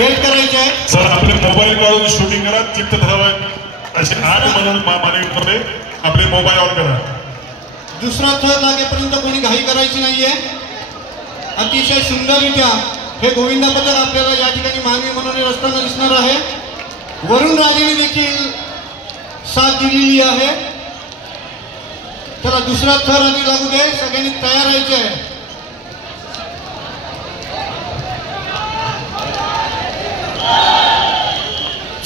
Weight करायचे sir आपले mobile काढून शूटिंग करा चित्त ठरवा असे 8 म्हणून मानवी करणे आपले मोबाईल ऑन करा. दुसरा थर लागेपर्यंत कोणी घाई करायची नाहीये. अतिशय सुंदररित्या हे गोविंदा पथक आपल्याला या ठिकाणी मानवी मनोरे रस्त्याने दिसणार आहे. वरुण राजेने देखील साथ दिलेली आहे. चला दुसरा थर आधी लागू दे. सगळ्यांनी तयार राहायचे.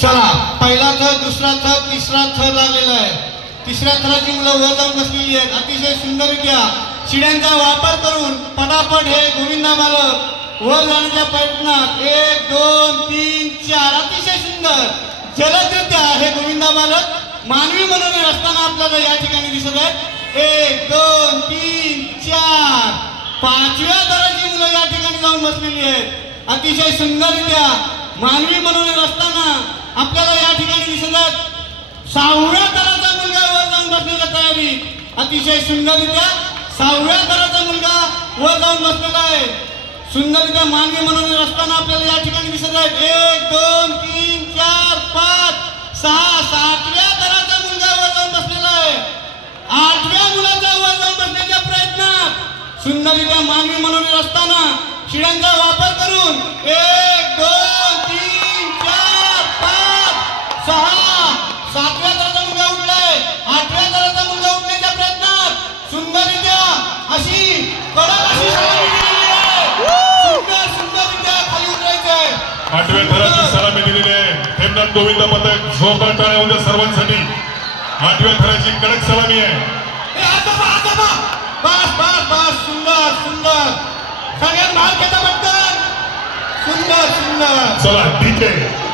चला पहिला थर दुसरा थर तिसरा थर लागलेला आहे. तिसऱ्या थराची मुलं वर जाऊन बसलेली आहेत. अतिशय सुंदररित्या शिड्यांचा वापर करून पटापट हे गोविंदा बालक वर जाण्याच्या प्रयत्नात 1 2 3 4 अतिशय सुंदर जलदरित्या हे गोविंदा बालक मानवी मनोरे असताना आपल्याला या ठिकाणी दिसत आहेत. 1 2 3 4 पाचव्या थराची मुलं या ठिकाणी जाऊन बसलेली आहेत. अतिशय सुंदररित्या मानवी मनोरे असताना आपल्याला या ठिकाणी दिसत आहेत. 6व्या थराचा मुलगा वर जाऊन बसण्याच्या तयारी. अतिशय सुंदररित्या 6व्या थराचा मुलगा वर जाऊन बसलेला आहे. सुंदररित्या मानवी मनोरे असताना आपल्याला या ठिकाणी दिसत आहेत. 1 2 3 4 5 6 7व्या थराचा मुलगा वर जाऊन बसलेला आहे. 8व्या मुलाचा वर जाऊन बसण्याच्या प्रयत्नात सुंदररित्या मानवी मनोरे असताना शिड्यांचा वापर करून 1 2 3 4 5 6 7व्या थराचा मुलगा उठलाय. 8व्या थराचा मुलगा उठण्याच्या प्रयत्नात सुंदररित्या अशी कडक अशी सलामी दिलेली आहे. सुंदररित्या खाली उतरायचंय. 8व्या थराची सलामी दिलेली आहे. हेमनाथ गोविंदा पथक जोरदार टाळ्या होत्या सर्वांसाठी. 8व्या थराची कडक सलामी आहे. बस बस बस सुंदर सुंदर सगळ्यात माल घेता पटकन. सुंदर सुंदर चला ठीक आहे.